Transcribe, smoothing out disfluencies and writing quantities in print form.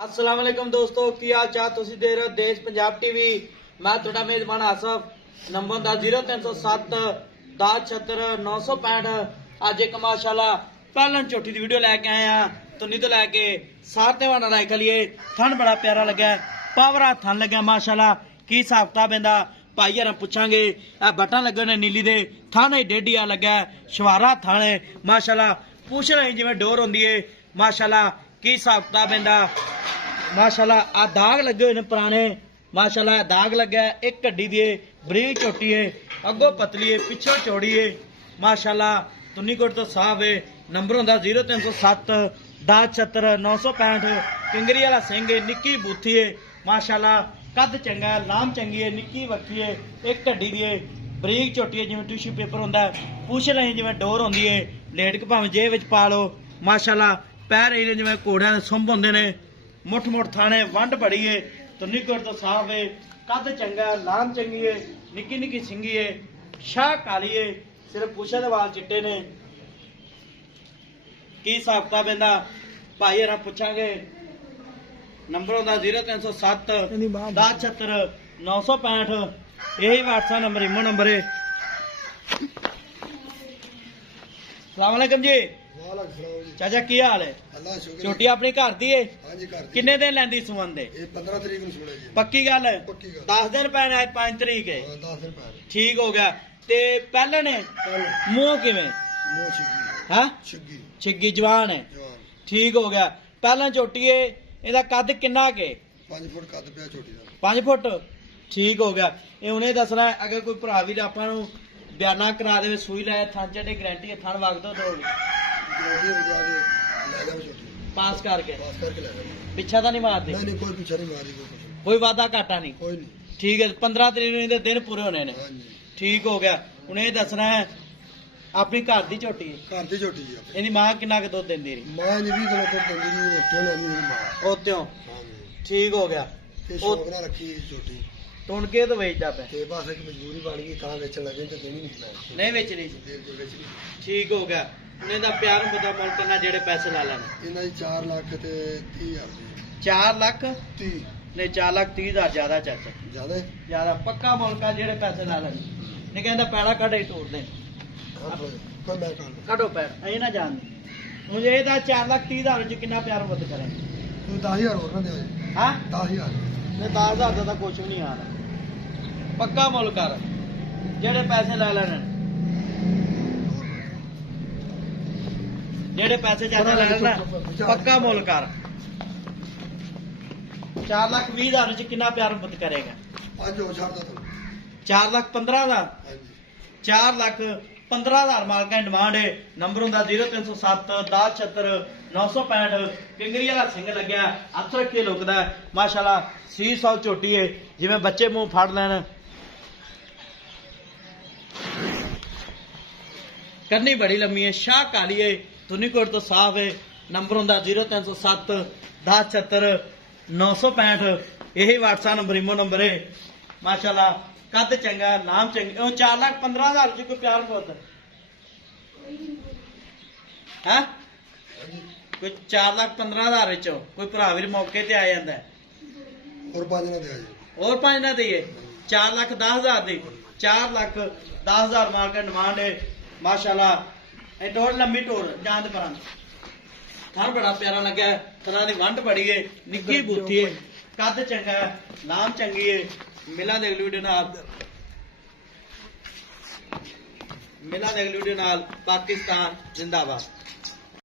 अस्सलाम वालेकुम दोस्तों की हाल चाल तुसी दे रहे हो देश पंजाब टीवी। मैं तुहाडा मेजबान आसफ। नंबर दा 0307 10 76 965। अज एक माशाल्लाह पहलन चोटी की वीडियो लैके आए हैं तुन्नी तो लैके सारे वाला राय खलिए थन बड़ा प्यारा लगा पावरा थन लगा माशाल्लाह की हिसाब किताब इंदा भाई यार पुछांगे। बटन लगे ने नीली दे थाने डेढ़िया लगा शवारा थाने माशाल्लाह पूछ रहे जिवें डोर होंदी है माशाल्लाह की हिसाब किताब इंदा माशाल्लाह। आ दाग लगे हुए पुराने माशाल्लाह दाग लगा एक कड्डी दी बरीक चोटी है अगो पतली है पिछों चौड़ी है माशाल्लाह। तुन्नीकोट तो साहब है नंबर होंदा 0307 10 76 965। किंगरी वाला सिंह है निक्की बूथी है माशाल्लाह कद चंगा लाम चंगी है निक्की वक्की है एक कड्डी दी है बरीक चोटी है जिवें टिश्यू पेपर होंदा पूछ रहे जिवें डोर होंदी है लेट के भावें जेब विच पा लो माशाल्लाह। पैर ही जिवें घोड़ियां दे सुंभ होंदे ने मुठ मुठ थाने वंड बड़ी है तुन्नीकोट तो साफ है कद चंगा लाम चंगी है निक्की निक्की सिंगी है शाह काली है सिर्फ पूछे दे वाल चिट्टे ने की हिसाब किताब इंदा भाई यार पुछांगे। नंबर होंदा 0307 10 76 965 यही व्हाट्सएप नंबर इमो नंबर है। सलाम अलैकुम जी चाचा की हाल है छोटी अपनी घर दी है किन्ने दिन लैंदी सुमन दे 15 तरीक ਨੂੰ ਸੁਣਿਆ ਜੀ पक्की गल है 10 दिन पैने आज 5 तरीक है 10 दिन पहले ठीक हो गया ते पहले ने मुंह किवें ਮੂੰਹ ਛਿੱਗੀ है ਛਿੱਗੀ छिग्गी जवान है ਜਵਾਨ ठीक हो गया पहला चोटी है ਇਹਦਾ ਕੱਦ ਕਿੰਨਾ ਕੇ 5 ਫੁੱਟ ਕੱਦ ਪਿਆ ਛੋਟੀ ਦਾ 5 ਫੁੱਟ ਠੀਕ ਹੋ ਗਿਆ। ਇਹ ਉਹਨੇ ਦੱਸਣਾ ਅਗਰ ਕੋਈ ਭਰਾ ਵੀ ਆਪਾਂ ਨੂੰ ਬਿਆਨਾ ਕਰਾ ਦੇਵੇ ਸੂਈ ਲਾਇਆ ਥਾਂ ਚੜੇ ਗਰੰਟੀ ਹੈ ਥਣ ਵਗਦਾ ਦੋ ਗਰੰਟੀ ਹੋ ਜਾ ਕੇ ਲੈ ਜਾਓ ਛੋਟੀ ਪਾਸ ਕਰਕੇ ਲੈ ਜਾਓ ਪਿੱਛਾ ਤਾਂ ਨਹੀਂ ਮਾਰਦੇ ਨਹੀਂ ਕੋਈ ਪਿੱਛਾ ਨਹੀਂ ਮਾਰੀ ਕੋਈ ਵਾਦਾ ਘਾਟਾ ਨਹੀਂ ਕੋਈ ਨਹੀਂ ਠੀਕ ਹੈ 15 ਤਰੀਕ ਨੂੰ ਇਹਦੇ ਦਿਨ ਪੂਰੇ ਹੋਣੇ ਨੇ ਹਾਂਜੀ ਠੀਕ ਹੋ ਗਿਆ। ਹੁਣ ਇਹ ਦੱਸਣਾ ਹੈ ਆਪਣੀ ਘਰ ਦੀ ਝੋਟੀ ਹੈ ਘਰ ਦੀ ਛੋਟੀ ਜੀ ਆਪਣੀ ਇਹਦੀ ਮਾਂ ਕਿੰਨਾ ਕੁ ਦੁੱਧ ਦਿੰਦੀ ਰਹੀ ਮਾਂ ਜੀ 20 ਕਿਲੋ ਤੋਂ ਪੰਦੀ ਜੀ ਉੱਤੋਂ ਲੈਣੀ ਮੇਰੀ ਮਾਂ ਉਤੋਂ ਹਾਂਜੀ ਠੀਕ ਹੋ ਗਿਆ। ਤੇ ਸ਼ੌਕ ਨਾਲ ਰੱਖੀ ਛੋਟੀ ਟੁਣਕੇ ਤੋਂ ਵੇਚਦਾ ਪਿਆ ਤੇ ਬਸ ਇੱਕ ਮਜਬੂਰੀ ਬਣ ਗਈ ਤਾਂ ਵੇਚਣ ਲੱਗੇ ਤੇ ਦੇਣੀ ਨਹੀਂ ਮੈਂ ਨਹੀਂ ਵੇਚਣੀ ਸੀ ਦੇ ਵੇਚ ਲਈ ਠੀਕ ਹੋ ਗਿਆ। ਉਹਨੇ ਦਾ ਪਿਆਰ ਮੁੱਦਾ ਮੁੱਲ ਕਰਨਾ ਜਿਹੜੇ ਪੈਸੇ ਲਾ ਲੈਣੇ ਇਹਨਾਂ ਦੀ 4 ਲੱਖ ਤੇ 30 ਹਜ਼ਾਰ ਦੀ 4 ਲੱਖ 30 ਨਹੀਂ 4 ਲੱਖ 30 ਹਜ਼ਾਰ ਜ਼ਿਆਦਾ ਚਾਚਾ ਜ਼ਿਆਦਾ ਹੈ? ਜ਼ਿਆਦਾ ਪੱਕਾ ਮੁਲਕਾ ਜਿਹੜੇ ਪੈਸੇ ਲਾ ਲੈਣੇ ਨਹੀਂ ਕਹਿੰਦਾ ਪੈੜਾ ਕੱਢੇ ਤੋੜ ਦੇ ਹਾਂ ਕੋਈ ਮੈਂ ਕਰ ਕੱਢੋ ਪੈੜ ਐ ਨਾ ਜਾਣ ਹੁਣ ਇਹ ਤਾਂ 4 ਲੱਖ 30 ਹਜ਼ਾਰ ਚ ਕਿੰਨਾ ਪਿਆਰ ਮੁੱਦ ਕਰੇ ਤੂੰ 10000 ਹੋਰ ਨਾ ਦਿਓ ਜੀ ਹਾਂ 10000 ਨਹੀਂ 10000 ਦਾ ਤਾਂ ਕੁਝ ਵੀ ਨਹੀਂ ਆ ਪੱਕਾ ਮੁੱਲ ਕਰ ਜਿਹੜੇ ਪੈਸੇ ਲੈ ਲੈਣੇ ਜਿਹੜੇ ਪੈਸੇ ਚਾਚਾ ਲੈ ਲੈਣਾ ਪੱਕਾ ਮੁੱਲ ਕਰ 4 ਲੱਖ 20 ਹਜ਼ਾਰ ਚ ਕਿੰਨਾ ਪਿਆਰ ਮੁੱਦ ਕਰੇਗਾ ਅੱਜ ਹੋ ਛੱਡਦਾ ਤੂੰ 4 ਲੱਖ 15 ਦਾ ਹਾਂਜੀ 4 ਲੱਖ 15,000 ਮਾਲਕਾਂ ਦੀ ਡਿਮਾਂਡ ਹੈ। ਨੰਬਰ ਹੁੰਦਾ 0307 10 76 965। ਕਿੰਗਰੀ ਵਾਲਾ ਸਿੰਘ ਲੱਗਿਆ ਹੱਥ ਰੱਖੇ ਲੁਕਦਾ ਮਾਸ਼ਾਅੱਲਾ ਸੀ ਸੌ ਝੋਟੀ ਹੈ ਜਿਵੇਂ ਬੱਚੇ ਮੂੰਹ ਫੜ ਲੈਣ ਕਰਨੀ ਬੜੀ ਲੰਮੀ ਹੈ ਸ਼ਾਹ ਕਾਲੀ ਹੈ ਤੁਨੀਕੋਟ ਤੋਂ ਸਾਫ ਹੈ। ਨੰਬਰ ਹੁੰਦਾ 0307 10 76 965 यही व्हाट्सएप नंबर इमो नंबर है माशाल्लाह कद चंगा नाम चंगा 4 लाख 15,000 जी कोई प्यार बहुत है कोई 4 लाख 15,000 चो कोई भरा भी मौके ते आ जाता है और 5 ना दिया जी और 5 ना दईए 4 लाख 10,000 दी 4 लाख 10,000 मार का डिमांड है माशाल्लाह। ए टोर लंबी टोर जान पर थान बड़ा प्यारा लगा है तना दी वंड बड़ी है निक्की बूथी है कद चंगा है नाम चंगी है। मिला दे अगली वीडियो नाल मिला दे अगली वीडियो नाल पाकिस्तान जिंदाबाद।